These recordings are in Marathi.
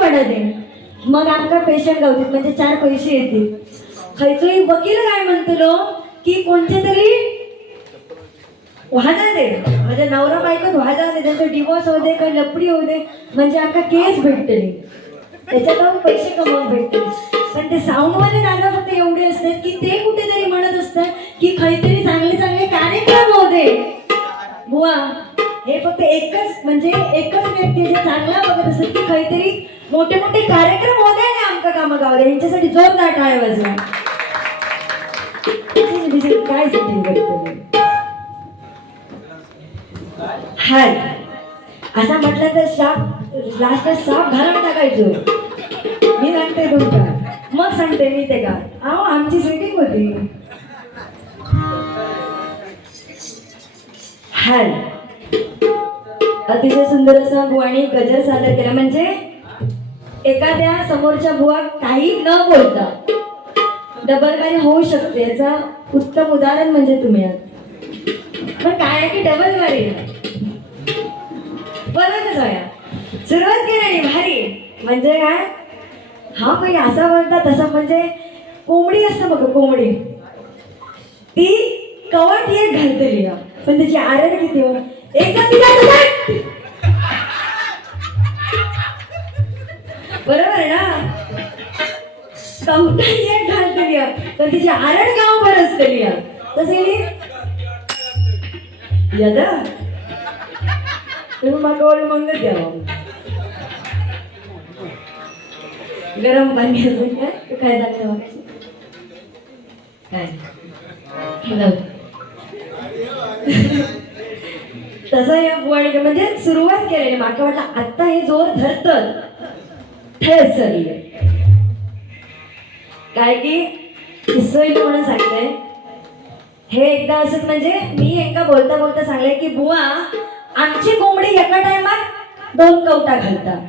पडत आहे. मग आमका पेशंट गावतील म्हणजे 4 पैसे येतील. खैचोई वकील काय म्हणतो की कोणते तरी वाजा दे म्हणजे नवरा बायकोत वाजा दे, त्यांचा डिवोर्स होऊ दे काही लपडी होऊ दे म्हणजे आमका केस भेटतली, त्याच्यातून पैसे कमवून भेटतील. पण ते साऊंडवाले दादा फक्त एवढे असतात की ते कुठेतरी म्हणत असतात की काहीतरी चांगले चांगले कार्यक्रम होऊ दे. बुवा हे फक्त एकच व्यक्ती जे चांगला बघत असत की काहीतरी मोठे मोठे कार्यक्रम होऊ दे आणि आमका कामं गावले, यांच्यासाठी जोरदार टाळ्या वाजवा. काय सेटिंग करतो हाय असा म्हटलं तर लास्टला साप घालून टाकायचो. मी सांगते तुमचा मग सांगते मी ते का अहो आमची सेटिंग होती. हाय अतिशय सुंदर असा बुवानी गजर सादर केला. म्हणजे एखाद्या समोरच्या बुवा काही न बोलता डबल गाणी होऊ शकते याचा उत्तम उदाहरण म्हणजे तुम्ही आहात. पण काय की डबल गाणी बरोबरच होया. सुरुवात केली भारी म्हणजे काय हा पहिले असा म्हणता तसा म्हणजे कोंबडी असतं बघ कोंबडी ती कवट एक घालतली पण त्याची आरड किती हो एकदा बरोबर ना कवटा एक घालतली पण तिची आरड गावभर असतली. तसे यदा तुम्ही मागं ओळ मंगत द्यावं गरम पाणी असून काय लागतं काय तसं या बुवाणी म्हणजे सुरुवात केलेली माका वाटलं आता हे जोर धरत ठेच चालले काय की किस्सोई म्हणून सांगते. हे एकदा असंच म्हणजे मी एका बोलता बोलता सांगले की बुवा आमची कोंबडी एका टायमात 2 कवटा घालतात.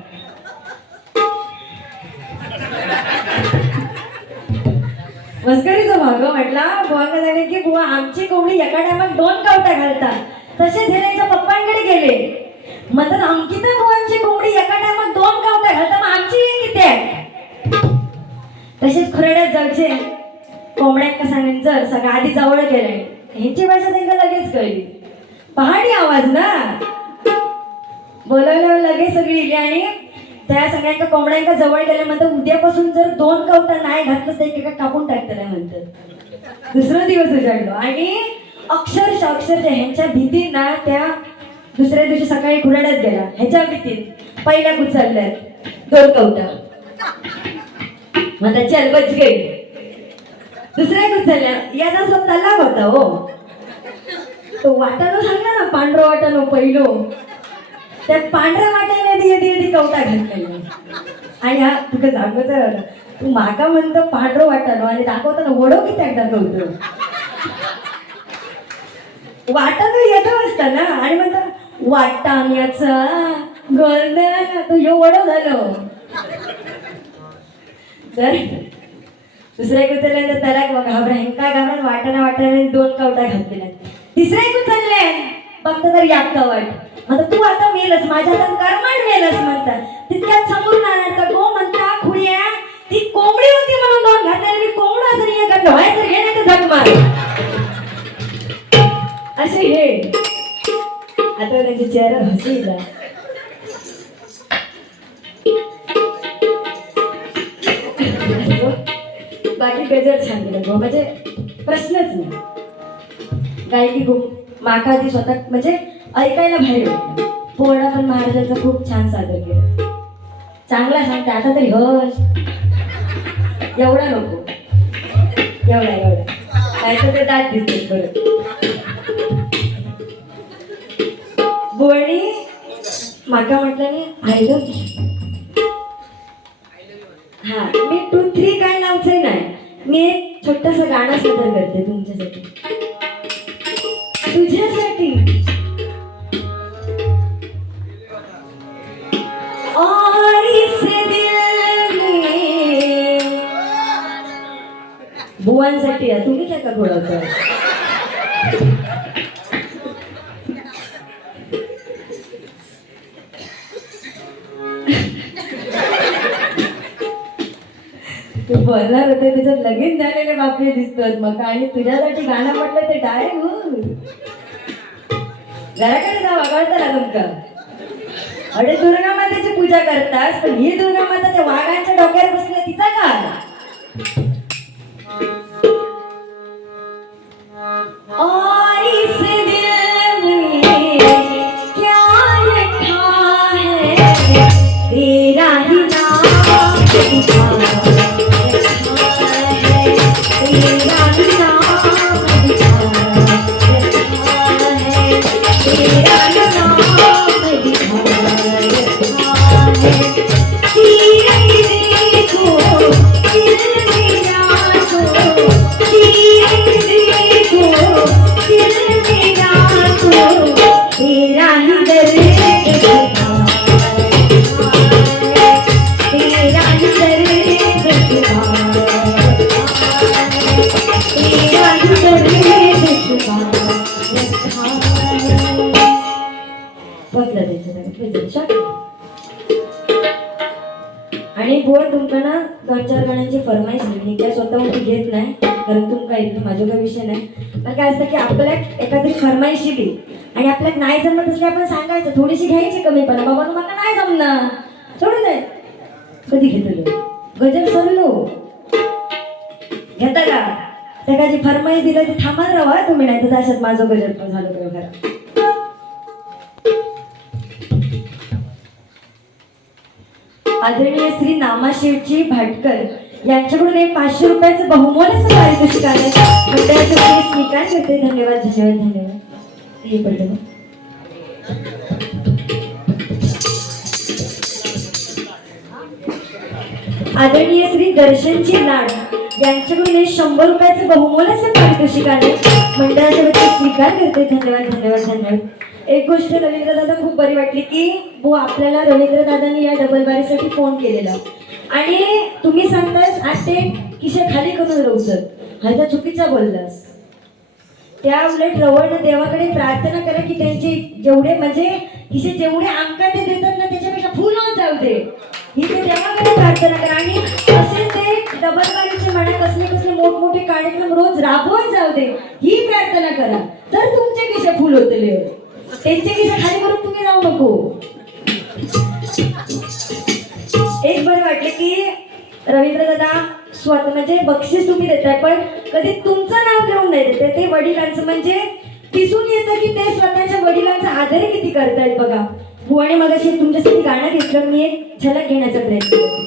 मस्करीचा भाग म्हटला बुवा का झाले की बुवा आमची कोंबडी एका टायमात 2 कवटा घालतात. तसेच हे त्यांच्या पप्पांकडे गेले म्हणतात अंकिता बुवांची कोंबडी एका टायमात 2 कवटा घालतात मग आमची किती आहे. तसेच खुराड्यात जायचे कोंबड्यांना सांगेन जर सगळं आधी जवळ गेले ह्याची भाषा त्यांना लगेच कळली. पहाडी आवाज ना बोलायला लगेच सगळी इली आणि त्या सगळ्यांका कोंबड्यांका जवळ गेले म्हणतात उद्यापासून जर 2 कवटा नाही घातलं तर एकेका कापून टाकतले म्हणतात. दुसरा दिवस उजाडलो आणि अक्षरशः ह्यांच्या भीतींना त्या दुसऱ्या दिवशी सकाळी खुराड्यात गेला ह्याच्या भीतीत पहिल्या उचलल्यात 2 कवटा म्हणतात चल बच गई. दुसऱ्या उचलल्या याचा सब तलाव होता हो तो वाटानो सांगला ना पांढरं वाटानो पहिलो त्या पांढऱ्या वाट्याने दी कवटा घातलेला आणि हा तुका सांगत तू माका म्हणतो पांढरं वाटानो आणि दाखवताना वडो किती एकदा कवतो वाटानो येतो असता ना आणि म्हणतो वाटाण्याचा गळना तू यो वडो झालो. तर दुसऱ्या एक उचलल्यानंतर त्याला घाबरा हेंका घाबरा वाटाने 2 कवटा घातलेल्या. तिसऱ्या एक उचलले बघता तर याक्का वाट आता तू आता मेलस माझ्या हातात करमाड मेलस म्हणतात. तितक्यात समोरून आणणार गो म्हणता खुळ्या ती कोंबडी होती म्हणून 2 घातलेली मी कोंबडा जरी एक घातलं व्हाय तर घे नाही तर झक मार असे हे आता त्यांचे चेहरा हसीला. बाकी गजर छान दिलं म्हणजे प्रश्नच नाही काय की खूप माका आधी स्वतः म्हणजे ऐकायला भारी वाटलं. पोळा पण महाराजांचा खूप छान सादर केलं चांगला सांगते आता तरी हस एवढा नको एवढा काय तर ते दात दिसते परत. बुवाणी माका म्हटलं नाही हा मी 2, 3 काय लावचंय नाही मी एक छोटंसं गाणं सादर करते तुमच्यासाठी तुझ्यासाठी. बुवांसाठी तुम्ही काय का बोलवता तू बोलणार होते त्याच्यात लगीन झालेले बापरे दिसतोय मग आणि तुझ्यासाठी गाणं म्हटलं ते डायरेक्ट घराकडे जा वगळता तुमका. अरे दुर्गा मातेची पूजा करतास पण ही दुर्गा माता त्या वाघांच्या डोक्यावर बसली तिचा का? और इस दिल में क्या रखा है तेरा ही नाम लिखा है, तेरा ही नाम लिखा है, तेरा ही नाम लिखा है। सीरे देखो दिल मेरा को, सीरे देखो दिल मेरा को, तेरा ही दर्द दिखा है, तेरा ही दर्द दिखा है, तेरा ही दर्द दिखा है। बघलं त्याच्यात आणि बोल तुमका ना 2-4 गाण्यांची फरमाईश दिली काय स्वतःहून ती घेत नाही कारण तुमका येतो माझा काही विषय नाही. पण काय असतं की आपल्याला एखादी फरमाईश दिली आणि आपल्याला नाही जमत असली आपण सांगायचं थोडीशी घ्यायची कमीपणा बाबा तुम्हाला नाही जमणार सोडून दे. कधी घेतलो गजल सरलो घेता का त्याची फरमाईश दिलं ती थांबत राहा तुम्ही नाही तर अशात माझं गजल पण झालं काय घरात. आदरणीय श्री नामाशेठजी भाटकर यांच्याकडून एक 500 रुपयाचं बहुमोलाचं पारितोषिक आलंय. मंडळाचे स्वीकार करते. धन्यवाद धन्यवाद धन्यवाद. हे पडलं आदरणीय श्री दर्शनजी लाड यांच्याकडून एक 100 रुपयाचं बहुमोलाचं पारितोषिक आलंय. मंडळाच्या वतीने स्वीकार करते. धन्यवाद धन्यवाद धन्यवाद. एक गोष्ट रवींद्र दादा खूप बरी वाटली की वो आपल्याला रवींद्र दादांनी या डबल बारीसाठी फोन केलेला आणि तुम्ही सांगतास आज ते किशा खाली करून रवचत हा चुकीचा बोललास. त्या उलट रवण देवाकडे प्रार्थना करा की त्यांचे जेवढे म्हणजे किशे जेवढे अंका ते देतात ना त्याच्यापेक्षा फुल होत जाऊ दे ही ते देवाकडे प्रार्थना करा. आणि असे ते डबल बारीचे म्हणा कसले कसले मोठमोठे कार्यक्रम रोज राबवत जाऊ दे ही प्रार्थना करा तर तुमचे किशे फुल होतले. त्यांचे किशे खाली करून तुम्ही जाऊ नको. एक बरं वाटले की रवींद्र दादा स्वतः म्हणजे बक्षीस तुम्ही देताय पण कधी तुमचं नाव घेऊन नाही देते ते वडिलांचं म्हणजे दिसून येतं की ते स्वतःच्या वडिलांचा आदर किती करतायत बघा. बुवाने मगाशी तुमच्यासाठी गाणं घेतलं मी एक झलक घेण्याचा प्रयत्न करते.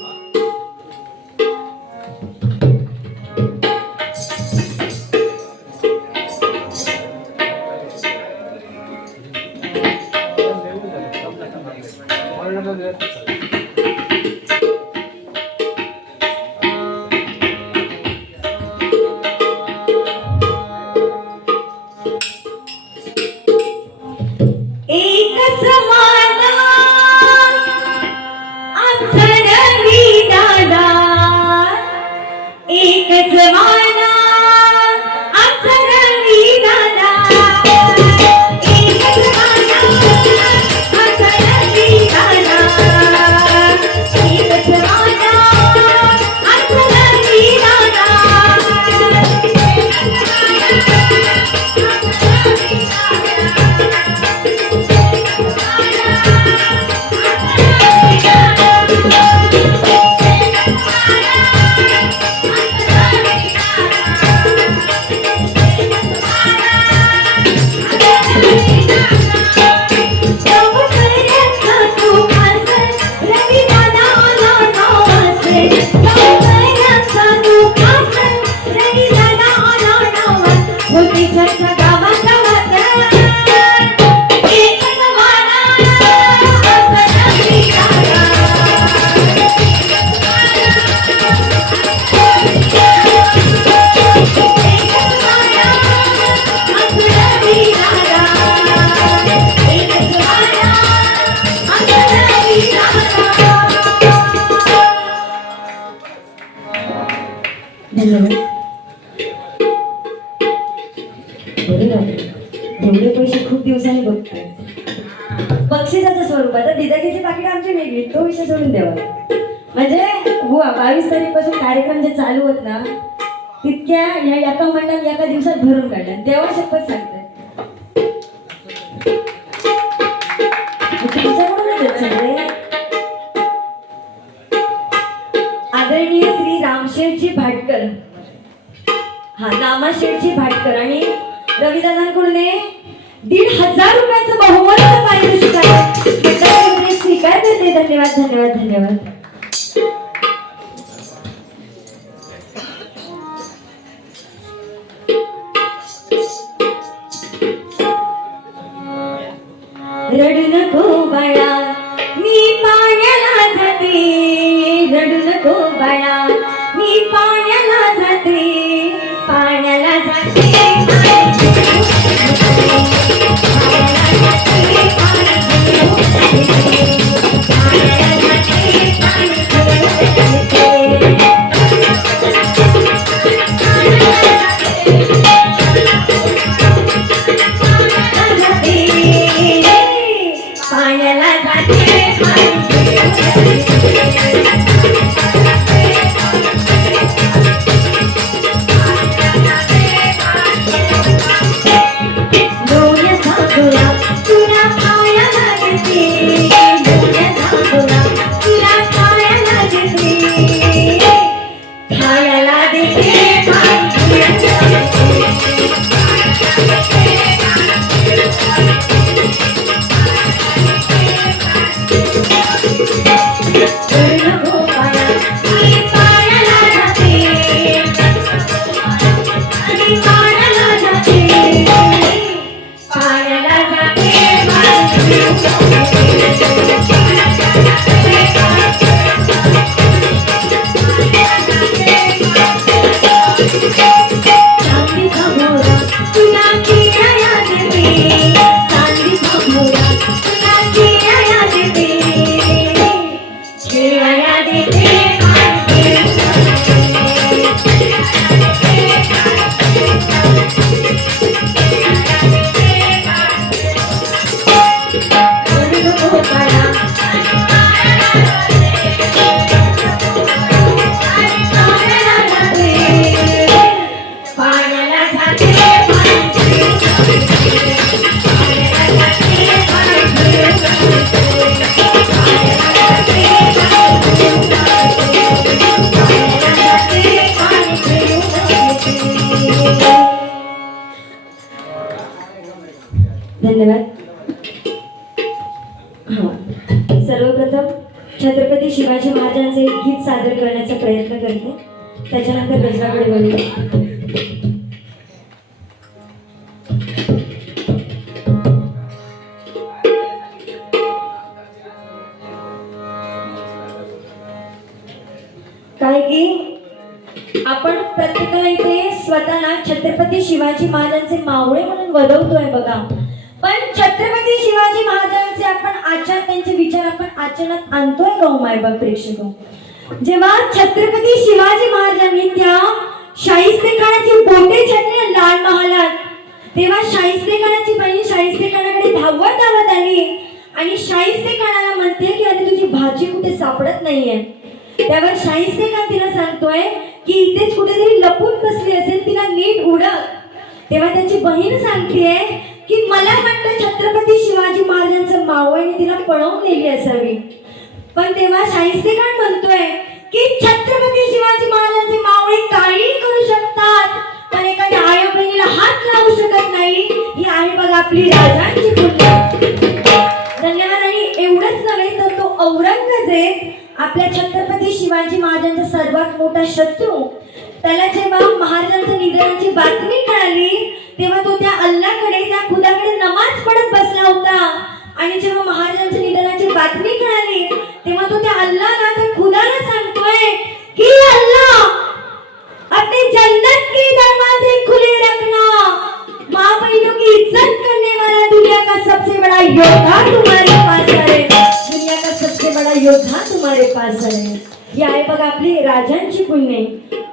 एवढे पैसे खूप दिवसांनी बघतोय. बक्षिसाचं स्वरूप आता दिदाकीची पाकिट आमची वेगळी तो विषय सोडून द्यावा म्हणजे बुवा 22 तारीखपासून कार्यक्रम जे चालू होत ना तितक्या या एका मंडळ एका दिवसात भरून काढल्या देवा शपथ सांगते आदरणीय श्री रामशेठजी भाटकर नामाशेठजी भाटकर आणि रविदादांकडून 1,500 रुपयाचं बहुमूल्य पारितोषिक आहे स्वीकार करते धन्यवाद धन्यवाद धन्यवाद रडू नको बाळा मी पाण्याला जाते रडू नको बाळा मी पाण्याला जाते पाण्याला जाते सर्वप्रथम छत्रपती शिवाजी महाराजांचे एक गीत सादर करण्याचा प्रयत्न करते त्याच्यानंतर रचनाकडे बोलू काय की आपण प्रत्येकाला इथे स्वतःला छत्रपती शिवाजी महाराजांचे मावळे म्हणून वदवतोय बघा पण छत्रपती शिवाजी महाराजांचे आपण आचार त्यांचे विचार आपण आचरणात आणतोय का मायबाप प्रेक्षक जेव्हा छत्रपती शिवाजी महाराजांनी त्या शाहिस्तेखानाची बोटे छाटली लाल महालात तेव्हा शाहिस्तेखानाची बहीण शाहिस्तेखानाकडे धावत आली आणि शाहिस्तेखानाला म्हणते की अरे तुझी भाजी कुठे सापडत नाहीये त्यावर शाहिस्तेखान तिला सांगतोय की इथेच कुठेतरी लपून बसली असेल तिला नीट उडक तेव्हा त्याची बहीण सांगतेय की मला वाटतं छत्रपती शिवाजी महाराजांचं मावळने तिला पळवून नेली असावी पण तेव्हा शाहिस्तेखान म्हणतोय की छत्रपती शिवाजी महाराजांचे मावळे काही करू शकतात पण एखाद्या आई बहिणीला हात लावू शकत नाही ही आहे बघा आपली राजांची पुण्य धन्यवाद आणि एवढंच नव्हे तर तो औरंगजेब आपल्या छत्रपती शिवाजी महाराजांचा सर्वात मोठा शत्रू त्याला जेव्हा महाराजांच्या निधनाची बातमी कळाली तेव्हा तो त्या अल्लाकडे त्या खुदाकडे नमाज पढत बसला होता आणि जेव्हा महाराजांच्या निधनाची बातमी कळाली तेव्हा तो त्या अल्लाहला त्या खुदाला सांगतोय की अल्लाह अपने जन्नत के दरवाजे खुले रखना माँ बहनों की इज्जत करने वाला दुनिया का सबसे बड़ा योद्धा तुम्हारे पास है दुनिया का सबसे बड़ा योद्धा तुम्हारे पास है ही आहे बघा आपली राजांची पुण्य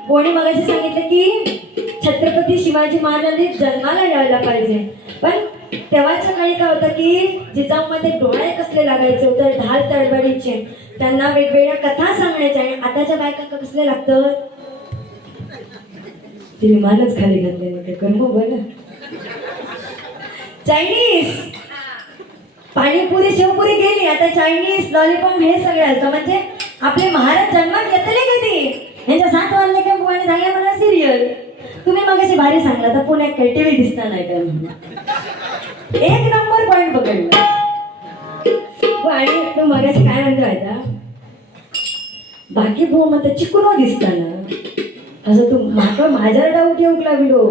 कोणी मगाशी सांगितलं की छत्रपती शिवाजी महाराजांनी जन्माला यायला पाहिजे पण तेव्हाच्या काळी काय होतं की जिजाऊमध्ये डोळे कसले लागायचे होते ढाल तडबडीचे त्यांना वेगवेगळ्या कथा सांगण्याच्या. आणि आताच्या बायका कसले लागतं, ते विमानच खाली घातले ते कर्म बघ. चायनीज पाणीपुरी शेवपुरी गेली, आता चायनीज लॉलीपॉप हे सगळे असतं. म्हणजे आपले महाराज जन्मात घेतले कधी, यांच्या 7 वाजले का आणि झाल्या मला सिरियल. तुम्ही मग अशी भारी सांगला तर पुण्यात काही टीव्ही दिसणार नाही काय म्हणून. एक नंबर पॉइंट पकडला. आणि तू मगाशी काय म्हणतो आता, बाकी भाऊ म्हणतात चिकनो दिसताना असं. तू माका माझ्यावर डाऊट येऊक लागलो,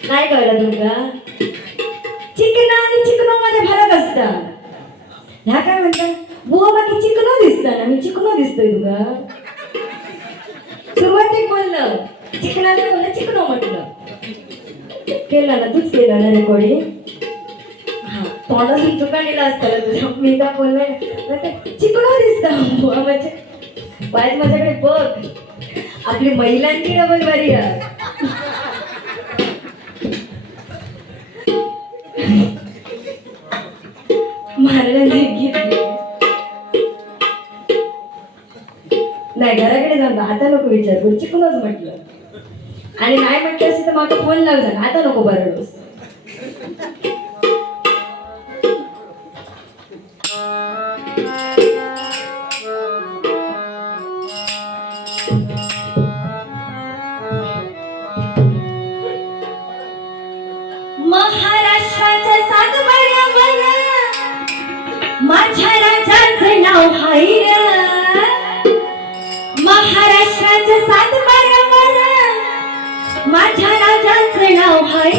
काय कळलं तुमका. चिकना आणि चिकनो मध्ये फरक असता. ह्या काय म्हणतात, बुवा बाकी चिकनो दिसताना, मी चिकनो दिसतोय तुका. सुरुवातीक बोललं चिकनाला, बोललं चिकनो म्हटलं. केलं ना, तूच केलं ना रेकॉर्डिंग. हा तोंडातून चुका नेला असताना तुझ्या. मी काय बोललंय चिकनो दिसता बुवा, म्हणजे वाईट माझ्याकडे बघ. आपली महिलांची डबल बारी आहे. महाराजांचे गीत नाही, घराकडे जाऊन आता नको विचार करू, चिकनच म्हटलं. आणि नाही म्हटलं असेल तर माझा फोन लाव झाला, आता नको बरं. महाराष्ट्राच्या सातबाऱ्यावर माझ्या राजाचं नाव हाय र. महाराष्ट्राच्या सातबाऱ्यावर माझ्या राजाचं नाव हाय र.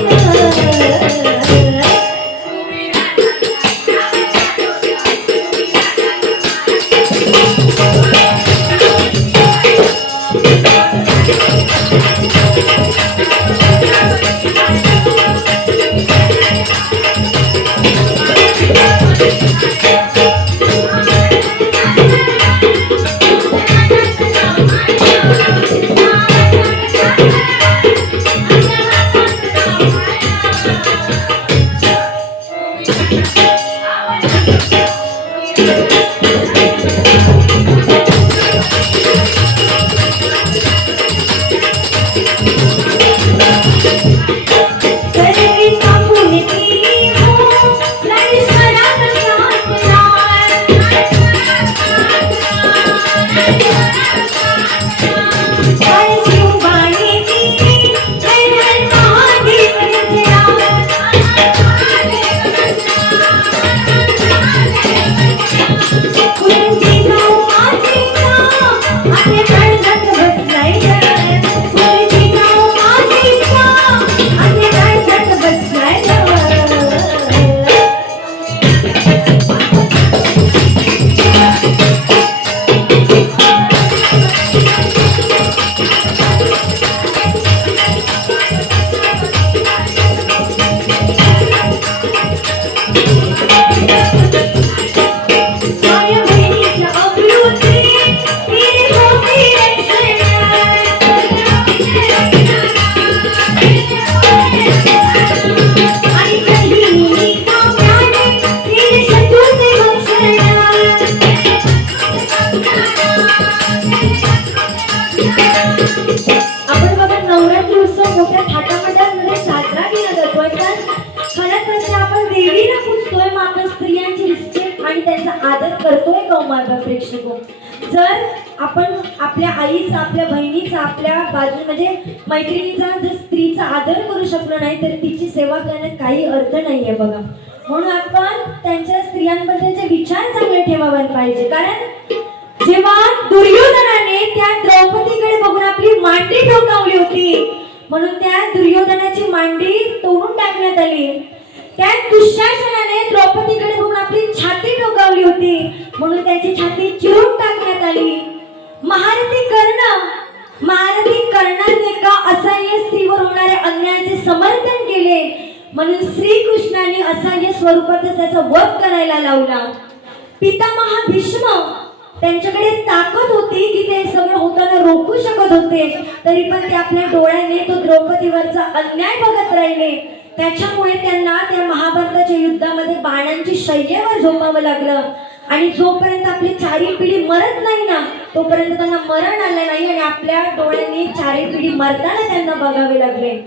करतोय का माझा प्रेक्षक. जर आपण आपल्या आईचा, आपल्या बहिणीचा, आपल्या बाजू म्हणजे मैत्रिणीचा जर स्त्रीचा आदर करू शकलो नाही तर तिची सेवा करण्यात काही अर्थ नाहीये बघा. म्हणून आपण त्यांच्या स्त्रियांबद्दलचे विचार चांगले ठेवायला पाहिजे. कारण जेव्हा दुर्योधनाने त्या द्रौपदीकडे बघून आपली मांडी ठोकावली होती म्हणून त्या दुर्योधनाची मांडी तोडून टाकण्यात आली. त्या दुःशासनाने द्रौपदीकडे बघून आपली छाती ठोकावली होती म्हणून त्याची छाती चिरून टाकण्यात आली. महारथी कर्णाने का असह्य स्त्रीवर होणारे अन्यायाचे समर्थन केले म्हणून श्रीकृष्णाने असह्य स्वरूपातच त्याचा वध करायला लावला. पितामह भीष्म त्यांच्याकडे ताकद होती की ते सगळं होताना रोखू शकत होते तरी पण ते आपल्या डोळ्याने तो द्रौपदीवरचा अन्याय बघत राहिले. त्याच्यामुळे त्यांना त्या महाभारताच्या युद्धामध्ये बाणांची शय्येवर झोपावं लागलं आणि जोपर्यंत आपली चारी पिढी मरत नाही ना तोपर्यंत त्यांना मरण आलं नाही आणि आपल्या डोळ्यांनी चारी पिढी मरताना त्यांना बघावे लागले.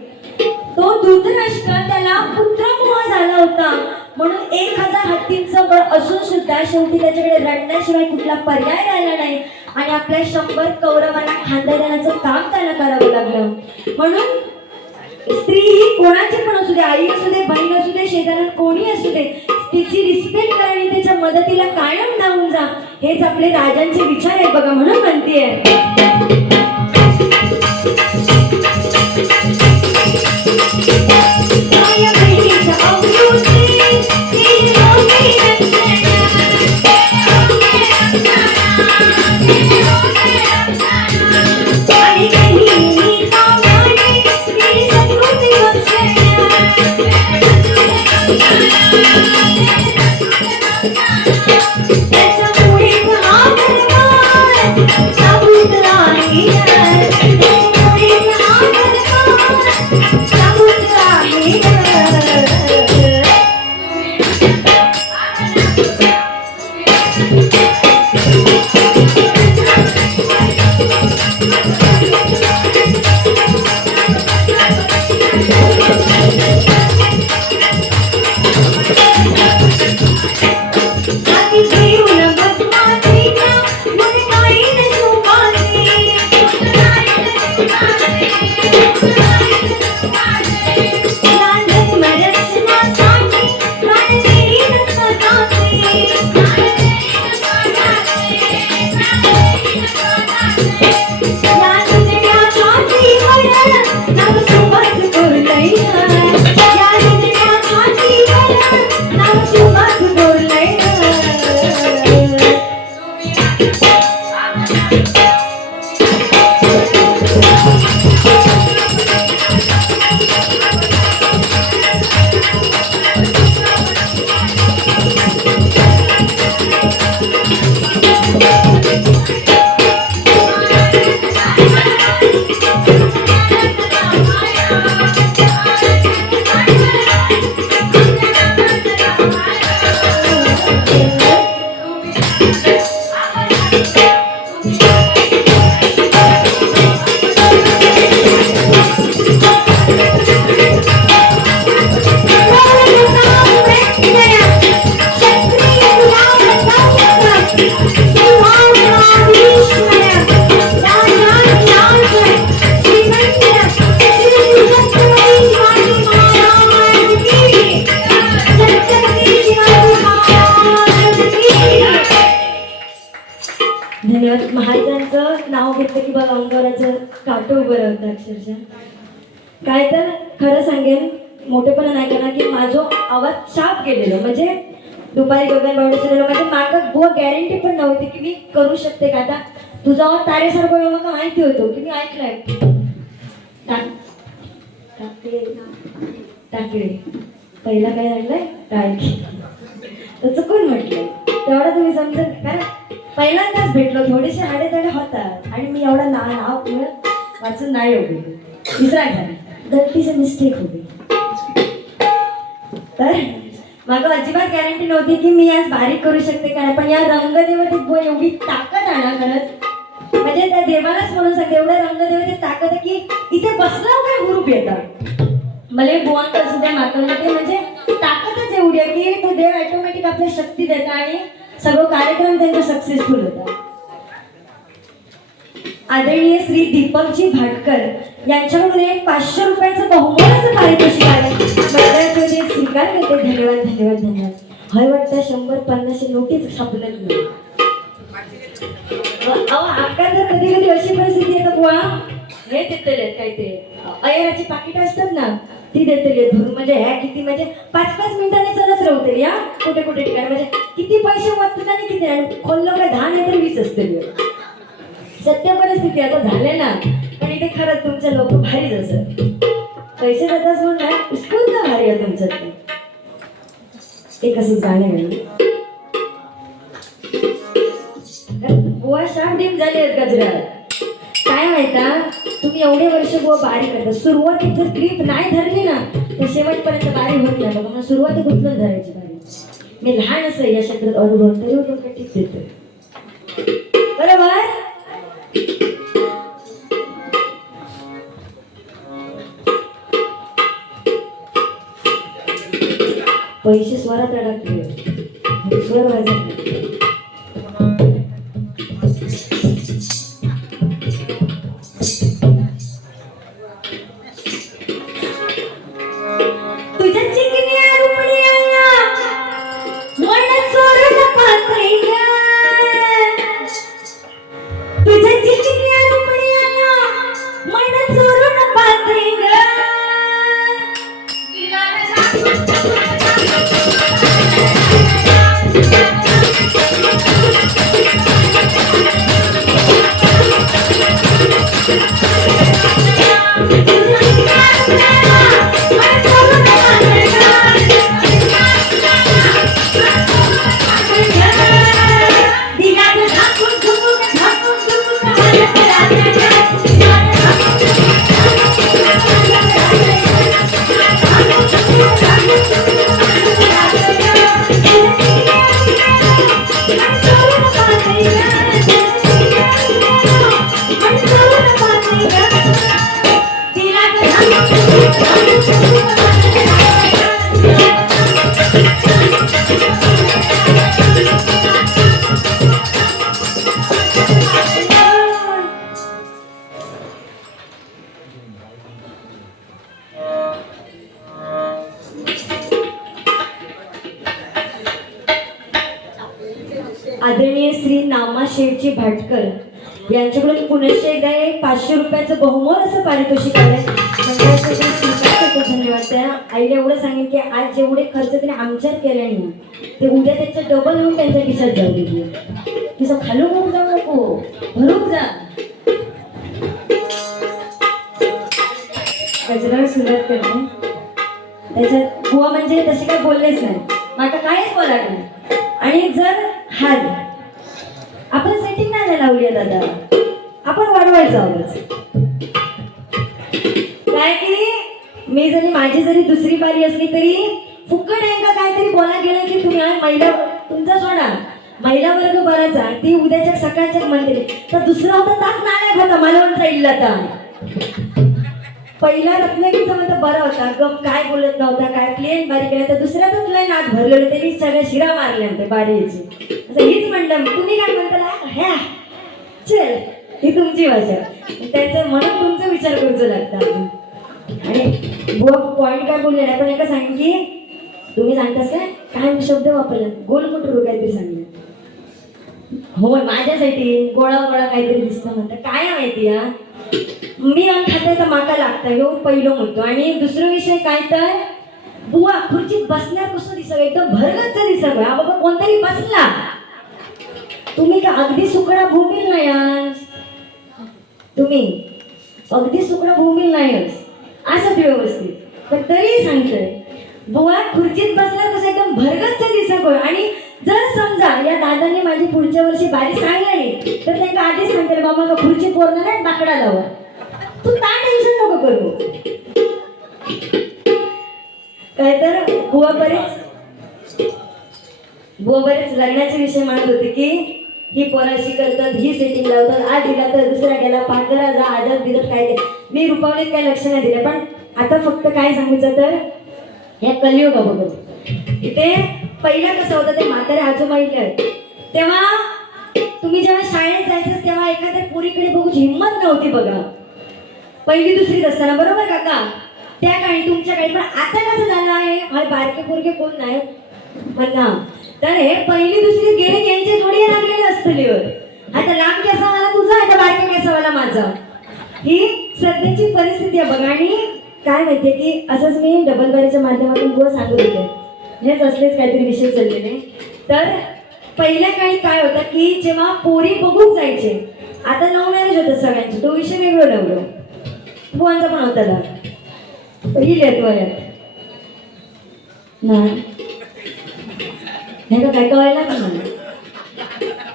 तो धृतराष्ट्र त्याला पुत्रमोह झाला होता म्हणून 1000 हत्तींचं बळ असून सुद्धा शेवटी त्याच्याकडे रडण्याशिवाय कुठला पर्याय राहिला नाही आणि आपल्या 100 कौरवांना खांदा देण्याचं काम त्याला करावं लागलं. म्हणून स्त्री ही कोणाची पण असू दे, आई असू दे, बहीण असू दे, शेजारात कोणी असू दे, तिची रिस्पेक्ट कर आणि त्याच्या मदतीला कायम धावून जा, हेच आपले राजांचे विचार आहेत बघा. म्हणून म्हणतेय महाराजांचं नाव घेतलं की बघा अंगावरचं काटो उभं होतं अक्षरशः. काय तर खरं सांगेन मोठेपणा नाही करणार की माझा आवाज छाप गेलेलो म्हणजे दुपारी गगन बावडीचे लोक माझ्या मागं बुवा गॅरंटी पण नव्हती की मी करू शकते का. आता तुझा आवाज तारेसारखं मला माहिती होतो की मी ऐकलंय टाकले पहिला काय लागलंय टाळकी त्याचं कोण म्हटलंय तेवढं तुम्ही समजत. कारण पहिल्यांदाच भेटलो थोडेसे हाडेतडे होतात आणि मी एवढा नाव वाचून नाही होते विसरा घ्या गलतीचे मिस्टेक होते. तर माझं अजिबात गॅरंटी नव्हती की मी आज बारीक करू शकते काय पण या रंगदेवतेत एवढी ताकद आणा खरंच म्हणजे त्या देवालाच म्हणून सांगते एवढ्या रंगदेवतेत ताकद आहे की इथे बसला काय ग्रुप येतात मला बुवांकर सुद्धा मागवलं म्हणजे ताकदच एवढी आहे की तो देव ऑटोमॅटिक आपल्या शक्ती देता आणि सगळं कार्यक्रम त्यांचा सक्सेसफुल होता. आदरणीय श्री दीपकजी भाटकर यांच्याकडून एक 500 रुपयाचं बहुमानाचं पारितोषिक आहे. मंडळाचे ते स्वीकार करते. धन्यवाद धन्यवाद धन्यवाद. हय वाटतं 100-50 नोटीस छापलं नाही. आजकाल तर कधी कधी अशी परिस्थिती येतात बुवा हे देतले काय ते अयराची पाकिट असतात ना ती देतली धरून म्हणजे ह्या किती म्हणजे 5-5 मिनिटांनी चलत राहते या कुठे कुठे ठिकाणी म्हणजे किती पैसे वाटतात आणि किती आणि खोललं काय 10 नाही तर 20 असते. सत्य परिस्थिती आता झाले ना पण इथे खरंच तुमच्या लोक भारीच असत पैसे देतात म्हणून स्कूल ना भारी आहे तुमचं ते कसं जाणे बुवा शार्प डीम झाले आहेत गजरात. काय माहिता तुम्ही एवढे वर्ष बुवा बारी करता सुरुवातीत जर ग्रीप नाही धरली ना तर शेवटपर्यंत बारी होत नाही. म्हणून सुरुवाती कुठलं धरायची बारी मी लहान असं या क्षेत्रात अनुभव तरी डोक्यात टीप देतोय. बरोबर. पैसे स्वरात अडकले, स्वर वाजत तुझ्या चिकन्या रुपड्याला मन चोरून पाहतोय ग. तुझ्या चिकन्या रुपड्याला मन चोरून पाहतोय ग. आदरणीय श्री नामा शेठजी भाटकर यांच्याकडून पुनश्च एकदा 500 रुपयाचं बहुमोल असं पारितोषिक आलंय. धन्यवाद. त्या आईला एवढं सांगेन की आज जेवढे खर्च तिने आमच्यात केले नाही ते उद्या त्याच्या डबल होऊन त्यांच्या खिशात जाऊ दे. तिचं खालून होऊन जाऊ नको, भरून जा. गजराला सुरुवात करते. त्याच्यात बुवा म्हणजे तसे काही बोललेच नाही, माका काहीच बोला नाही. आणि जर हाल आपण सेटिंग नाही लावली आहे दादा, आपण वाढवायचं आहोत. काय की मी जरी माझी जरी दुसरी बारी असली तरी फुकट यांना काहीतरी बोला गेलं की तुम्ही महिला तुमचा सोडा महिला वर्ग बराचा ती उद्याच्या सकाळच्या म्हणते तर दुसरा होता ताक नाण्यात होता मालवणचा इल्ला. आता पहिला रत्नागिरीचा म्हणता बरा होता, गप काय बोलत नव्हता, काय प्लेन बारी केला. तर दुसऱ्यातच लय नाद भरलेलं, त्यांनी सगळ्या शिरा मारल्या ते बारीची. असं हीच म्हणलं, तुम्ही काय म्हणता ह्या चल ही तुमची भाषा. त्यांचं म्हणून तुमचा विचार करूचं लागतं. आणि बुवा पॉईंट काय बोलले नाही, पण एका सांग की तुम्ही सांगतास काय शब्द वापरला गोलकुटरू काहीतरी सांगलं. हो माझ्यासाठी गोळा गोळा काहीतरी दिसतं म्हणतं. काय माहिती या मी अन्न खाते तर माका लागतं ह्यो पहिलं म्हणतो. आणि दुसरा विषय काय तर बुवा खुर्चीत बसण्यापासून दिसत एकदम भरगच्च दिसत. हा बाबा कोणतरी बसला, तुम्ही का अगदी सुकडा भूमील नाही आज, तुम्ही अगदी सुकडा भूमील नाही असं व्यवस्थित. पण तरी सांगतोय बुवा खुर्चीत बसला कसं एकदम भरगच्च दिसत. आणि जर समजा या दादांनी माझी पुढच्या वर्षी बारी सांगली तर त्यांना आधीच सांगते बाबा का खुर्ची पूर्ण नाही बाकडा लावा, तू काय टेन्शन नको करू. काय तर बुवा बरेच लग्नाचे विषय मांडत होते की ही पोराशी करतात, ही सेटिंग लावतात, आज दिला तर दुसरा गेला, पाकरा जा आजाद बिजत काय. मी रुपावलीत काय लक्ष नाही दिलं. पण आता फक्त काय सांगायचं तर या कलियुगा बघत इथे पहिला कसं होतं ते म्हातारे आजोबा इथे तेव्हा तुम्ही जेव्हा शाळेत जायचं तेव्हा एखाद्या पोरीकडे बघूची हिंमत नव्हती बघा, पहिली दुसरीत असताना. बरोबर काका त्या काळी तुमच्या काळी. पण आता कसं झालं आहे, हा बारके पोरके कोण नाही म्हणा तर हे पहिली दुसरीत गेले की यांचे जोडी लागलेले असतलीवर. आता लांब केसावाला तुझा, आता बारके केसावाला माझा, ही सध्याची परिस्थिती आहे बघा. आणि काय माहितीये की असंच मी डबल बारीच्या माध्यमातून बुवा सांगत होते, हेच असलेच काहीतरी विषय चाललेले. तर पहिल्या काळी काय होतं की जेव्हा पोरी बघून जायचे, आता लव्ह मॅरेज होतं सगळ्यांचे, तो विषय वेगळं नव्हतं. बुवांचा पण होता ना पहिल्यात वयात ना हे का काय कळायला का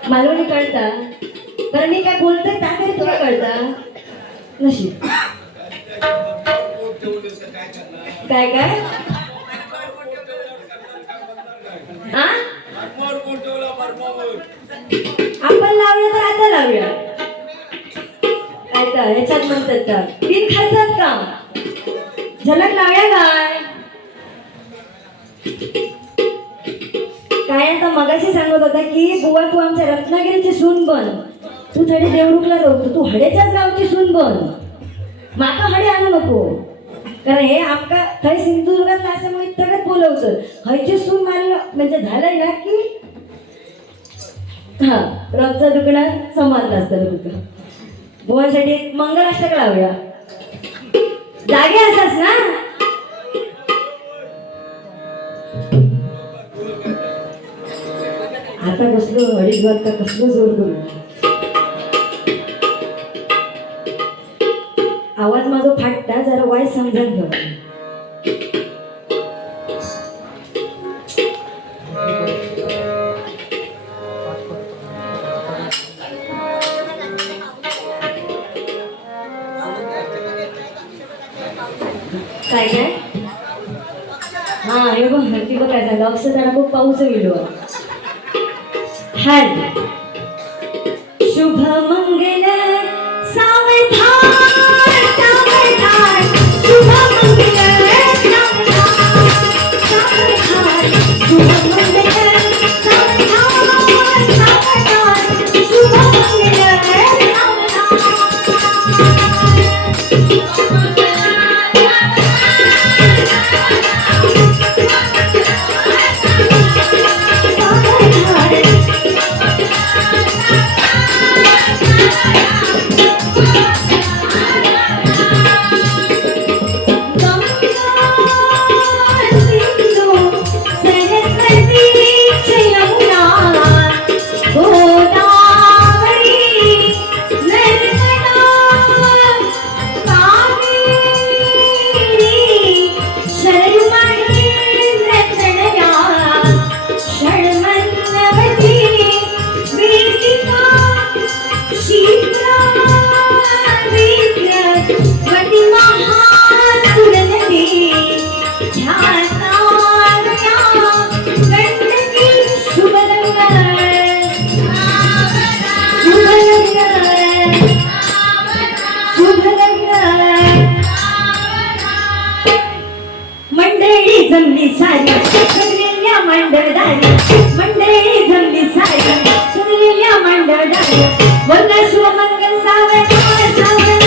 मला नाही कळता. कारण मी काय बोलतोय त्याकडे तुला कळता नशीब काय काय हा आपण लावूया तर आता लावूया काय का ह्याच्यात म्हणतात का बिन खर्चात काम झलक लावूया काय आता मगाशी सांगत होता की बुवा तू आमच्या रत्नागिरीची सून बन तू थोडी देवरुखला राहतो तू हडेच्याच गावची सून बन माका हडे आणू नको कारण हे आमका थंय सिंधुदुर्गात असल्यामुळे इतकंच बोलवतं हयची सून मारलं म्हणजे झालंय ना की हा रोजचं दुखणं समाज असतं दुखणं बुवासाठी एक मंगलाष्टक लावूया जागे असाच ना आता कसलं अडीच वाजता कसलं जोर करू आवाज माझा फाटता जरा वाईस समजून घ्या काय काय हा हे बघ ती बघायचं लक्ष त्याला खूप पाऊस गेलो हॅल शुभ मंगल सावधान सावधान शुभ मंगल सावधान सावधान शुभ मंगल सावधान सावधान शुभ मंगल जमली सारी सुनलेल्या मांडदारी मंडळी जमली सारी सुनलेल्या मांडदारी बोलला शुभमंगल सावधान सावधान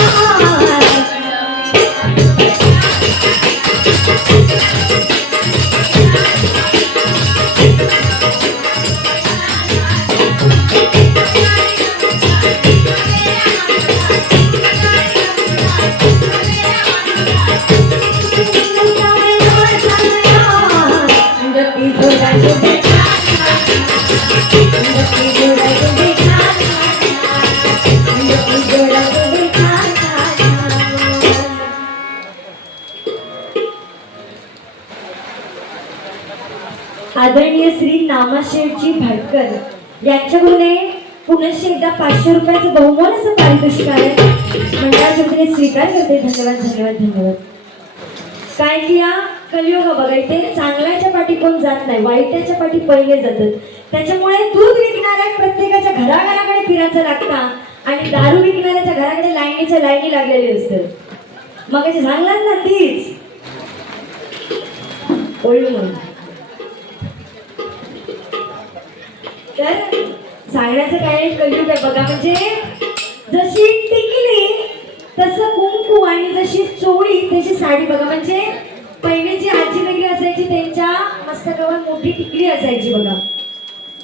आदरणीय श्री नामाशेठजी भाटकर यांच्याकडून पुनश्च एकदा 500 रुपयाचं बहुमान असं पारितोषिक आहे मंडळाच्या वतीने स्वीकार करते धन्यवाद धन्यवाद धन्यवाद काय की या कलियुग बघा इथे चांगल्याच्या पाठी कोण जात नाही वाईटाच्या पाठी पहिले जातात त्याच्यामुळे दूध विकणाऱ्या प्रत्येकाच्या घराघराकडे फिरायचं लागतं आणि दारू विकणाऱ्याच्या घराकडे लाईनीच्या लाईनी लागलेली असतात मग असे सांगलात ना तीच ओळून तर सांगण्याचं काय कलियुग आहे बघा म्हणजे जशी टिकली तसं कुंकू आणि जशी चोळी तशी साडी बघा म्हणजे पहिले जी आजी वेगळी असायची त्यांच्या मस्तकावर मोठी टिकली असायची बघा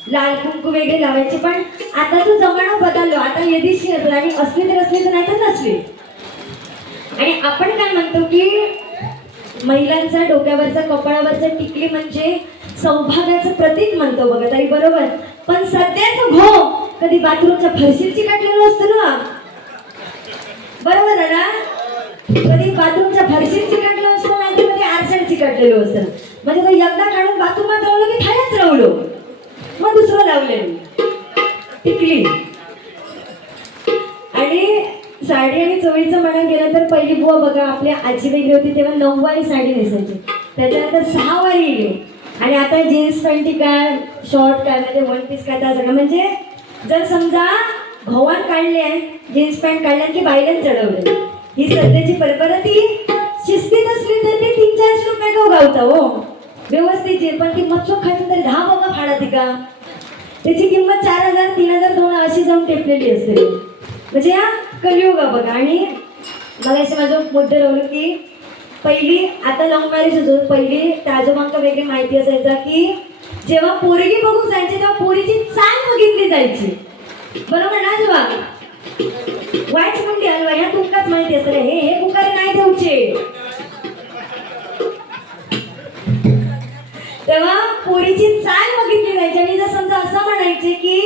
लाल कुंकू वेगळे लावायचे पण आता तो जमाना बदललो आता यदीशी असला आणि असली तर नाही तर नसली आणि आपण काय म्हणतो की महिलांचा डोक्यावरचा कपाळावरचा टिकली म्हणजे सौभाग्याचं प्रतीक म्हणतो बघा ताई बरोबर पण सध्याचं घो कधी बाथरूमच्या फरशीची काढलेलं असतं ना बरोबर आहे ना कधी बाथरूमच्या फरशीची काढलं असतं नाही तर कधी आरशाची काढलेलं असतं म्हणजे तो एकदा काढून बाथरूमात राहलो की थायच राहलो मग दुसरं लावलेलं टिकली आणि साडी आणि चवळीचं म्हणा गेलं तर पहिली बुवा बघा आपल्या आजी वेगळी होती तेव्हा 9 वारी साडी नेसायची त्याच्यानंतर 6 वारी येईल आणि आता जीन्स पॅन्टी काय शॉर्ट काय म्हणजे वन पीस काय त्या सगळं म्हणजे जर समजा भवान काढले जीन्स पॅन्ट काढल्या की बायलाच चढवले ही सध्याची परंपरा ती शिस्तीत असली तर ती 300-400 रुपये का गावता हो व्यवस्थित पण ती मच्छो खायचं तरी 10 बघा फाडा ती का त्याची किंमत 4000 3000 2 अशी जाऊन टेपलेली असते म्हणजे हा कलियुगा बघा आणि मला असं माझं मुद्दे राहिलं की पहिली आता लव्ह मॅरेज होतो पहिली त्या आजोबांका वेगळी माहिती असायचा की जेव्हा पोरगी बघून जायची तेव्हा पोरीची चाल बघितली जायची बरोबर ना आजोबा वाईट म्हणते हलवा ह्या तुमकाच माहिती असतं हे पुकारे नाही देऊचे तेव्हा पोरीची चाल बघितली जायची आणि जर समजा असं म्हणायचे की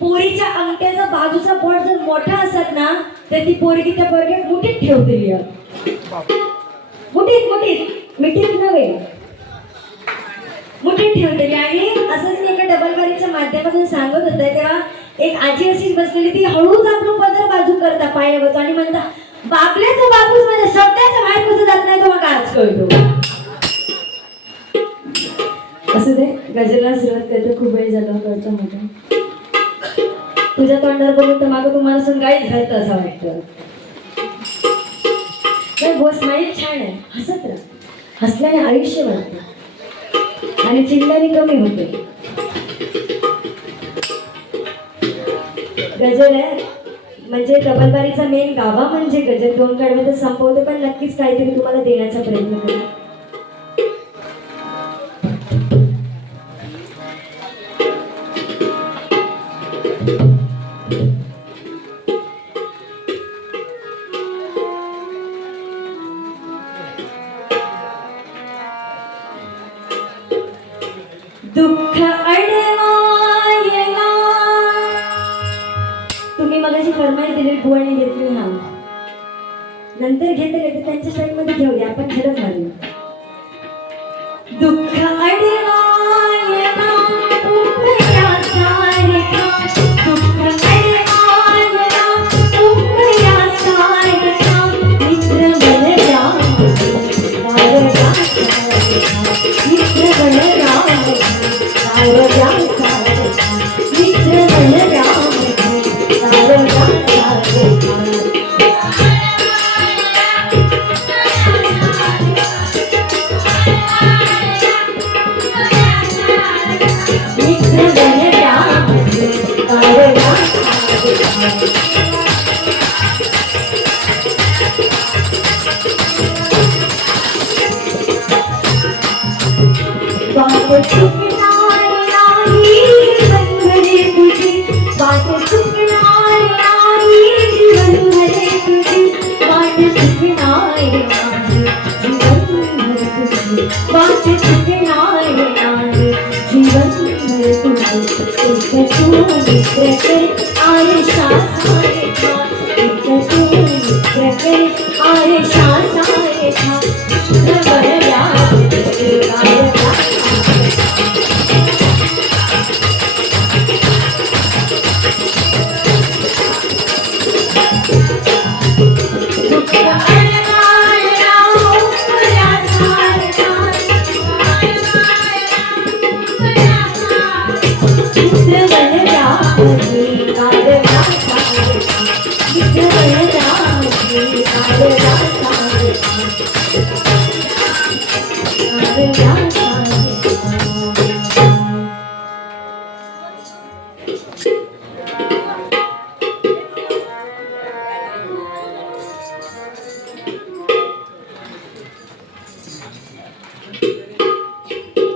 पोरीच्या अंगठ्याचा बाजूचा बोट जर मोठा असत ना तर ती पोरगी त्या पोरग्यात मुठीत ठेवलेली मुठीत मिठीत नव्हे मुठीत ठेवलेली आणि असंच मी एका डबलबारीच्या माध्यमातून सांगत होते तेव्हा एक आजी अशीच बसलेली ती हळूच आपलं पदर बाजू करता पायावर आणि म्हणता बापल्याचा बापूस म्हणजे शब्दाच्या बाहेर कसं जात नाही तो मग आज कळतो असं ते गजरला सुरुवात करते खूप वेळ झाला कळतं मोठं तुझ्या तोंडावर बघून तर मागं तुम्हाला असं गाईच घालतं असं वाटतं स्माईल छान आहे हसत राहा हसल्याने आयुष्य वाढतं आणि चिंताने कमी होते गजर आहे म्हणजे डबलबारीचा मेन गाभा म्हणजे गजर 2 कडव्यातच संपवते पण नक्कीच काहीतरी तुम्हाला देण्याचा प्रयत्न करा दुःख अडवायला तुम्ही मगाशी फरमाई दिली बुवाणी घेतली हा नंतर घेतले त्यांच्या स्टाईल मध्ये घेऊया आपण झडप मारू दुःख अडवायला उमया सारखा दुःख अडवायला उमया सारखा मित्र बनला मित्र बनला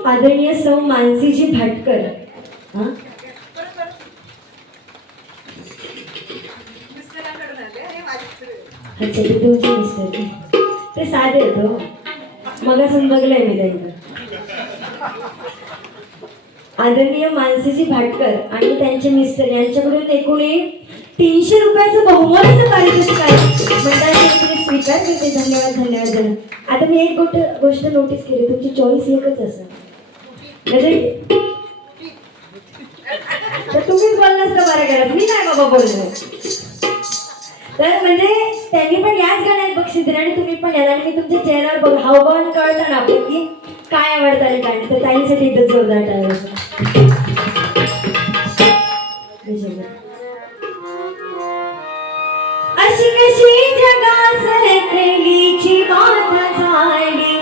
आदरणीय सौ मानसीजी भाटकर अच्छा ते तुमचे मिस्टर ते साधे होतो मग असं बघलंय मी त्यांना आदरणीय मानसीजी भाटकर आणि त्यांचे मिस्टर यांच्याकडून एकूण 300 रुपयाचं बहुमानाचं पारितोषिक आहे मंडळाने स्वीकार करते धन्यवाद आता मी एक गोष्ट नोटीस केली तुमची चॉईस एकच असं म्हणजे तर तुम्हीच बोललास का बरं घरात मी नाही बाबा बोललो तर म्हणजे त्यांनी पण याच गाण्यात बक्षीस दिले आणि तुम्ही पण याला आणि मी तुमच्या चेहऱ्यावर बघ हावभावाने कळलं ना आपण की काय आवडतं आणि काय नाही. तर ताईंसाठी इथं जोरदार टाळ्या. अशी कशी जगास एकलीची मात झाली,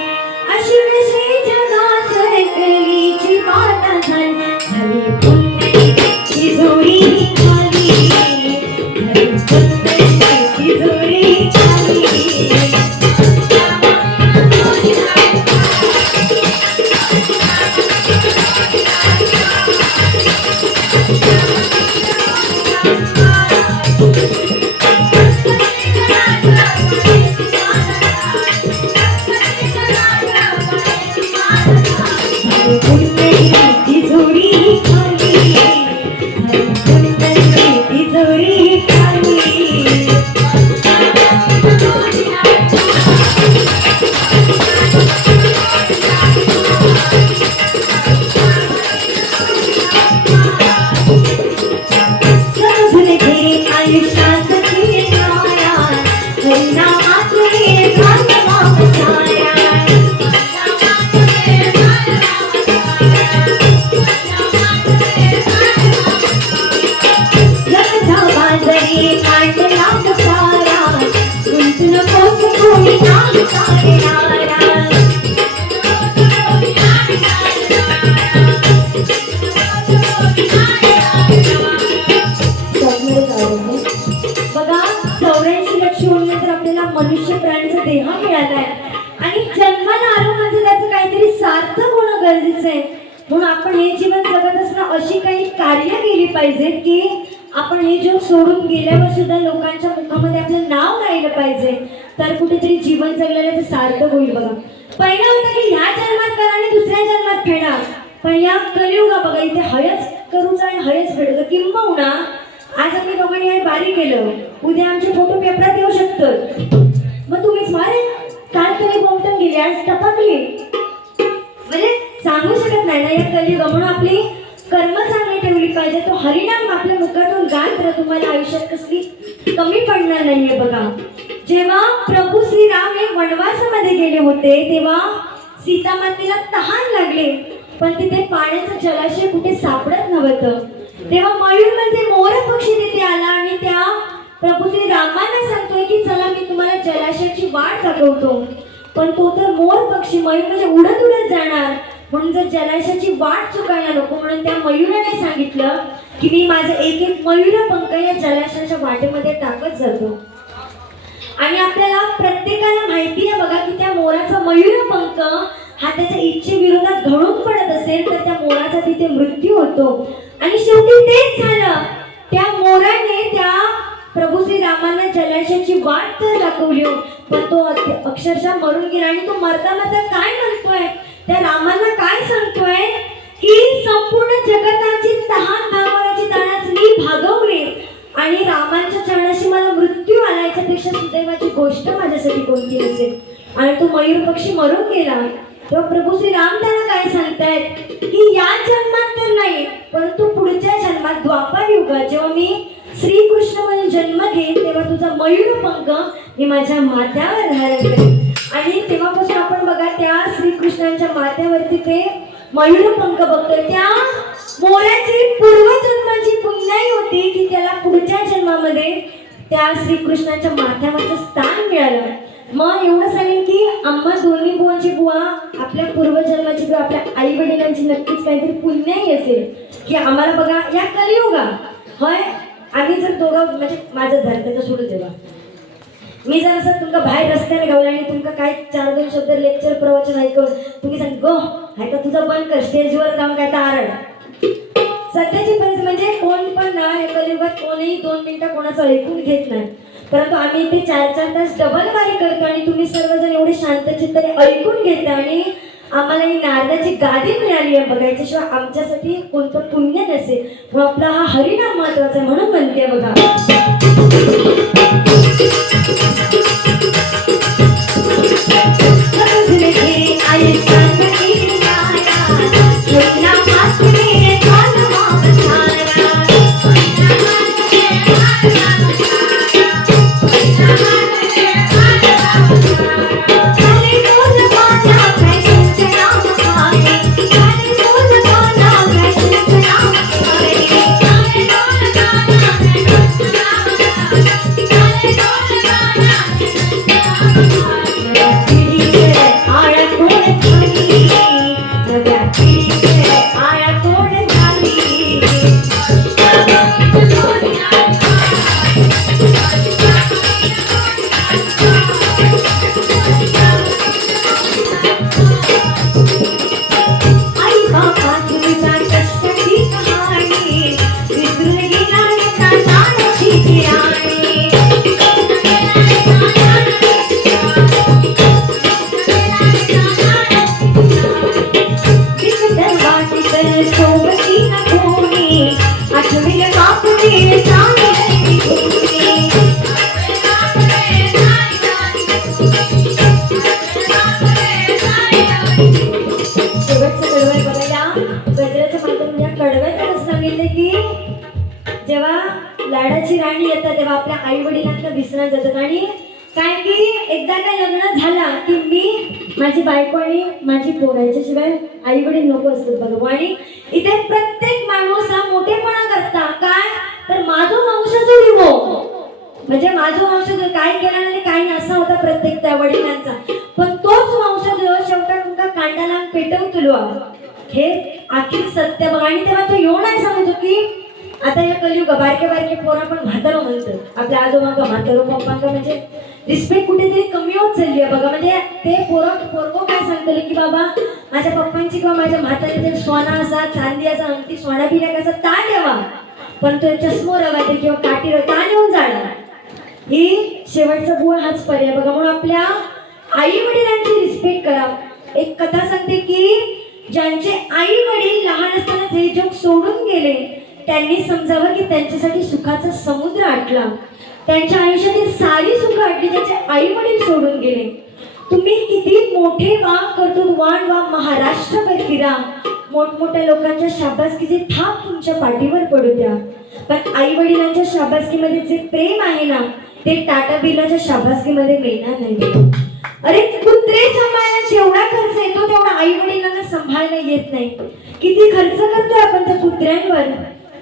अशी कशी जगास एकलीची मात झाली, झाली पुण्याची जोडी खाली, झाली पुण्याची जोडी खाली. बघा 84 लक्ष होण्यानंतर आपल्याला मनुष्य प्राण्याचा देह मिळालाय आणि जन्माला आलो म्हणजे त्याचं काहीतरी सार्थक होणं गरजेचं आहे. म्हणून आपण हे जीवन जगत असताना अशी काही कार्य केली पाहिजेत की आपण हे जग सोडून गेल्यावर सुद्धा लोकांच्या मुखामध्ये आपलं नाव राहिलं पाहिजे, तर कुठेतरी जीवन जगलेलं सार्थक होईल. बघा पहिलं होतं की ह्या जन्मात करा आणि दुसऱ्या जन्मात फेडा, पण या कलियुगा बघा इथे हयच करूचा आणि हयच फेडू. किंबहुना आज आम्ही दोघांनी हे बारी केलं, उद्या आमचे फोटो पेपरात येऊ शकतात. मग तुम्हीच मारे काल तरी बोमटन गेली आज टपकली, म्हणजे सांगू शकत नाही ना या कलियुगा. म्हणून आपली कर्म चांगली ठेवली पाहिजे. तो हरिनाम आपल्या मुखातून गात तर तुम्हाला आयुष्यात कसली कमी पडणार नाहीये. बघा जेव्हा प्रभू श्रीराम हे वनवासामध्ये गेले होते तेव्हा सीतामातेला तहान लागले, पण तिथे पाण्याचं जलाशय कुठे सापडत नव्हतं. तेव्हा मयूर म्हणजे मोर पक्षी तिथे आला आणि त्या प्रभू श्री रामांना सांगतोय की चला मी तुम्हाला जलाशयाची वाट दाखवतो. पण तो तर मोर पक्षी मयूर म्हणजे उडत उडत जाणार, म्हणून जर जलाशयाची वाट चुकायला नको म्हणून त्या मयुराने सांगितलं की मी माझं एक एक मयूर पंख या जलाशयाच्या वाटेमध्ये टाकत जातो. आणि आपल्याला प्रत्येकाला माहिती आहे बघा की त्या मोराचा मयूर पंख हा त्याच्या इच्छेविरोधात घडून पडत असेल तर त्या मोराचा तिथे मृत्यू होतो. आणि शेवटी तेच झालं, त्या मोराने त्या प्रभू श्री रामांना जलाशयाची वाट तर दाखवली, पण तो अक्षरशः मरून गेला. आणि तो मरता मरता काय म्हणतोय, त्या रामांना काय सांगतोय की संपूर्ण जगताची तहान भागवण्याची तहान मी भागवली आणि रामांच्या चरणाशी मला मृत्यू आला, याच्यापेक्षा सुदैवाची गोष्ट माझ्यासाठी कोणती असेल. आणि तो मयूर पक्षी मरून गेला. तेव्हा प्रभू श्री राम त्याला काय सांगतायत की या जन्मात तर नाही परंतु पुढच्या जन्मात द्वापर युगात जेव्हा मी श्रीकृष्ण म्हणून जन्म घेईन तेव्हा तुझा मयूर पंख मी माझ्या माथ्यावर धारण करेन. आणि तेव्हापासून आपण बघा त्या श्रीकृष्णांच्या माथ्यावरती ते मयूर पंख बघतोय. त्या मोराची पूर्वजन्माची पुण्याई होती की त्याला पुढच्या जन्मामध्ये त्या श्रीकृष्णांच्या माथ्यावरचं स्थान मिळालं. मग एवढं सांगेन की आम्हा दोन्ही बुवांची बुवा आपल्या पूर्वजन्माची किंवा आपल्या आई वडिलांची नक्कीच काहीतरी पुण्याई असेल की आम्हाला बघा या कलियुगा होय आम्ही जर दोघं म्हणजे माझं धर्म सोडून देवा मी जर असं तुमका बाहेर रस्त्याने गावला आणि तुमका काय 4-2 शब्द लेक्चर प्रवचन ऐकून तुम्ही सांग गो हाय का तुझं बंद कर स्टेजवर जाऊन काय तर आरड. सध्याची परिस्थिती म्हणजे कोण पण ना या कलियुगात कोणीही 2 मिनिटं कोणाचं ऐकून घेत नाही, परंतु आम्ही इथे 4-4 तास डबल वारी करतो आणि तुम्ही सर्वजण एवढे शांतचित्ताने ऐकून घेता आणि आम्हाला ही नारदाची गादी मिळाली आहे बघायच्याशिवाय आमच्यासाठी कोणतं पुण्य नसेल. मग आपला हा हरिनाम महत्वाचा आहे म्हणून म्हणते बघा. आई बाबा तुझ्या कष्टाची कहाणी विसरून गेला एका लहानशी बियाणी. विकत वाटीकर सोबती न कोणी आठवील बापुले सांगली कोणी. शेवटचं कडवं बघायला गजराच्या माध्यमातून या कडव्यातच सांगितले की जेव्हा लाडाची राणी येतात तेव्हा आपल्या आई वडिलांना विसरायला जातात. आणि काय की एकदा काय लग्न झाला की मी माझी बायको आणि माझी पोर याच्याशिवाय आई वडील नको असतात बघा. आणि इथे प्रत्येक माणूस हा मोठेपणा करता काय तर माझं वंशज विवो म्हणजे माझं वंशज काय केला आणि काय नाही असा होता प्रत्येक त्या वडिलांचा. पण तोच वंशज शेवटा तुमका कांडाला पेटवतलो हे आखिर सत्य बघा. आणि तेव्हा तो एवढं नाही सांगतो की आता या कलियुग बारके बारके पोरा पण म्हातारो म्हणतात आपल्या आजोबांका म्हातारो पप्पांका म्हणजे रिस्पेक्ट कुठेतरी कमी होत चालली आहे बघा. म्हणजे ते पोरगो काय सांगतले की बाबा माझ्या पप्पांची किंवा माझ्या म्हातारीचे सोना असा चांदी असा अंगठी सोना बिना कसा ता ठेवा पण तो चष्मो रवा किंवा काठी ता नेऊन जाणार. ही शेवटचा गुण हाच पर्याय बघा. म्हणून आपल्या आई वडिलांची रिस्पेक्ट करा. एक कथा सांगते की ज्यांचे आई वडील लहान असताना हे जग सोडून गेले त्यांनी समजावं की त्यांच्यासाठी सुखाचा समुद्र आटला. त्यांच्या आयुष्यातील सारी सुख आटली त्यांचे आई वडील सोडून गेले. तुम्ही किती मोठे वाग करतो वाण वा महाराष्ट्रभर फिरा मोठमोठ्या लोकांच्या शाबासकीचे थाप तुमच्या पाठीवर पडू द्या पण आई वडिलांच्या शाबासकीमध्ये जे प्रेम आहे ना ते टाटा बिर्लाच्या शाबासकीमध्ये मिळणार नाही. अरे कुत्रे सांभाळायला जेवढा खर्च येतो तेवढा आई वडिलांना सांभाळायला येत नाही. किती खर्च करतोय आपण त्या कुत्र्यांवर.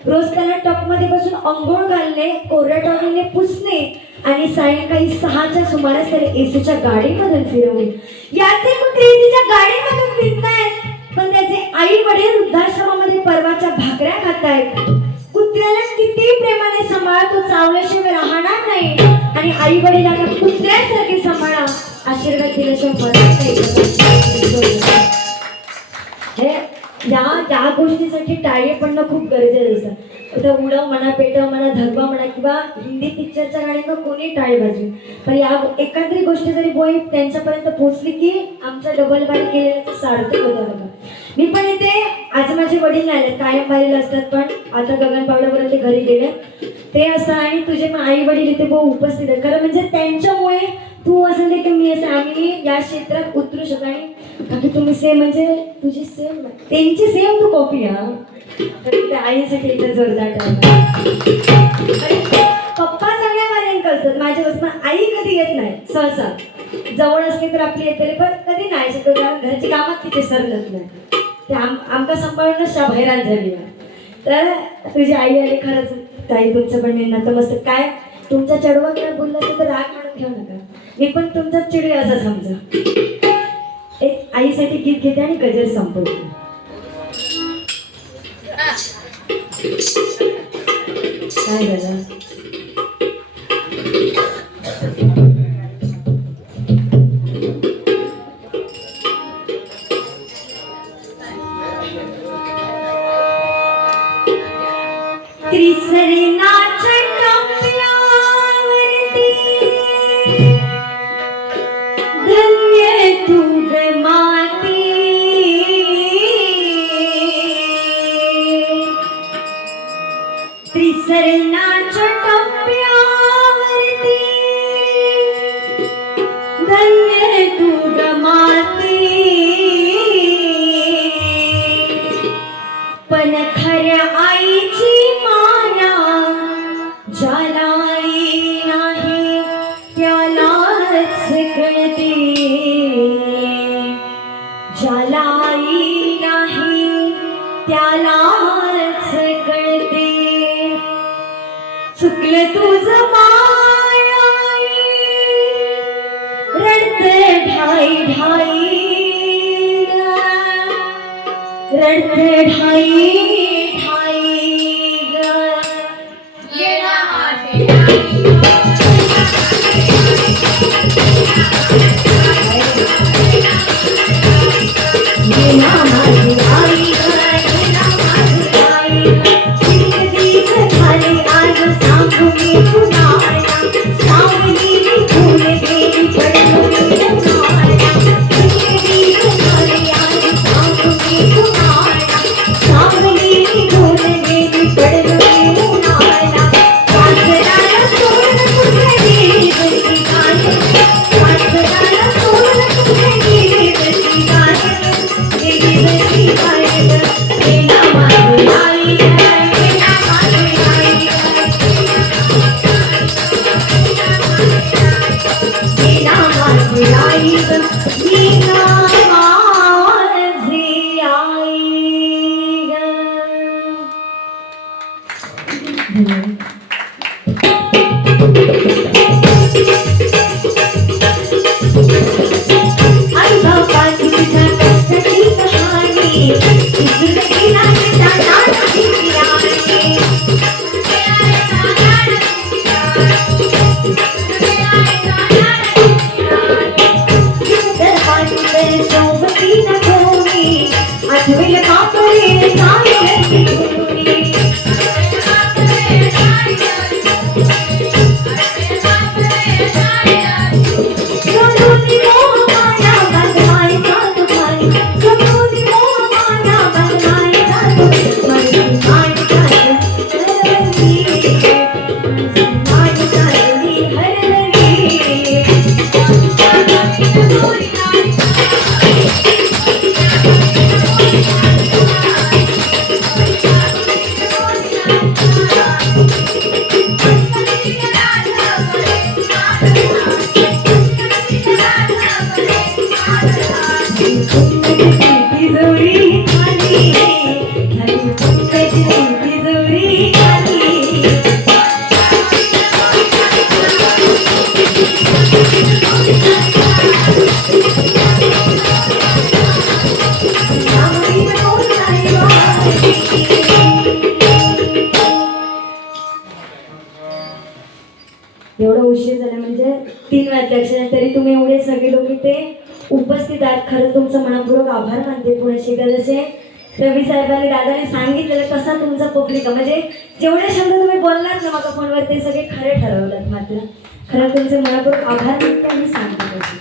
रोज त्याला टपमध्ये बसून अंघोळ घालणे कोरड्या टॉवेलने पुसणे आणि सायंकाळी 6च्या सुमारास त्याला एसीच्या गाडीमधून फिरवणे. याचे कुत्रे एसीच्या गाडीमधून फिरतायत पण त्याचे आई वडील वृद्धाश्रमामध्ये परवाच्या भाकऱ्या खातायत. कुत्र्याला किती प्रेमाने सांभाळा तो चावल्याशिवाय राहणार नाही. आणि आई वडिलांना कुत्र्यासारखे सांभाळा आशीर्वाद दिल्याशिवाय या गोष्टीसाठी टाळी पडणं खूप गरजेचं असतं. आता उडव म्हणा पेटव म्हणा धगवा म्हणा किंवा हिंदी पिक्चरच्या गाण्यांना कोणी टाळी वाजवी पण या एखादी गोष्ट जरी बोई त्यांच्यापर्यंत पोहोचली की आमचा डबल बाई केलेलं सार्थक होतं बघा. मी पण इथे आज माझे वडील आले कायम बाहेर असतात पण आता गगन पावलापर्यंत ते घरी गेले ते असं आणि तुझे पण आई वडील इथे बहु उपस्थित आहे खरं म्हणजे त्यांच्यामुळे तू असं नाही की मी असं आम्ही या क्षेत्रात उतरू शकतो. आणि बाकी तुम्ही सेम म्हणजे तुझी सेम त्यांची सेम तू कॉपी हा त्या आईसाठी एकदा जोरदार पप्पा सगळ्या पर्यंत असतात माझ्यापासून पण आई कधी येत नाही सहसा जवळ असली तर आपली येते पण कधी नाही शकतो कारण घरची कामात तिथे सरलत नाही ते आमका सांभाळूनच हैराण झाली. तर तुझी आई आली खरंच ताई तुमचं पण मी नतमस्तक काय तुमच्या चढवत काय बोललं असेल तर राग म्हणून घेऊ नका मी पण तुमचा चिडू असं समजा. एक आईसाठी गीत घेते आणि गजर संपवते. काय झालं त्रिसरणाच्या टप्प्यावरती धन्य तू ग माती त्रिसरणाच्या टप्प्यावरती धन्य तू ग माती पण खऱ्या आईची ज्याला आई नाही त्यालाच कळते ज्याला आई नाही त्यालाच कळते चुकलं तुझं माया रडते ढाई ढाई रडते ढाई ढाई ग एवढा उशीर झाला म्हणजे 3 वाजल्याच्या तरी तुम्ही एवढे सगळे लोक इथे उपस्थित आहात. खरं तुमचं मनपूर्वक आभार मानते. पुणे शिकत जसे रवी साहेबांनी दादाने सांगितलेलं कसा तुमचा पब्लिक म्हणजे जेवढे शब्द तुम्ही बोललात ना माझ्या फोनवर ते सगळे खरे ठरवलात. मात्र खरं तुमचे मनपूर्वक आभार मानते आणि सांगते तशी.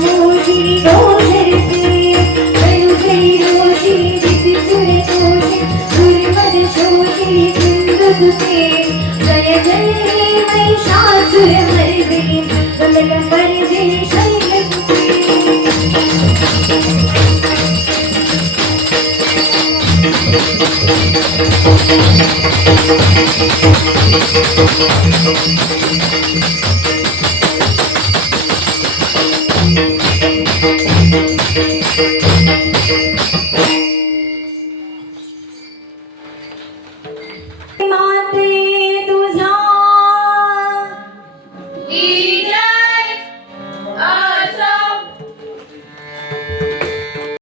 Moshi,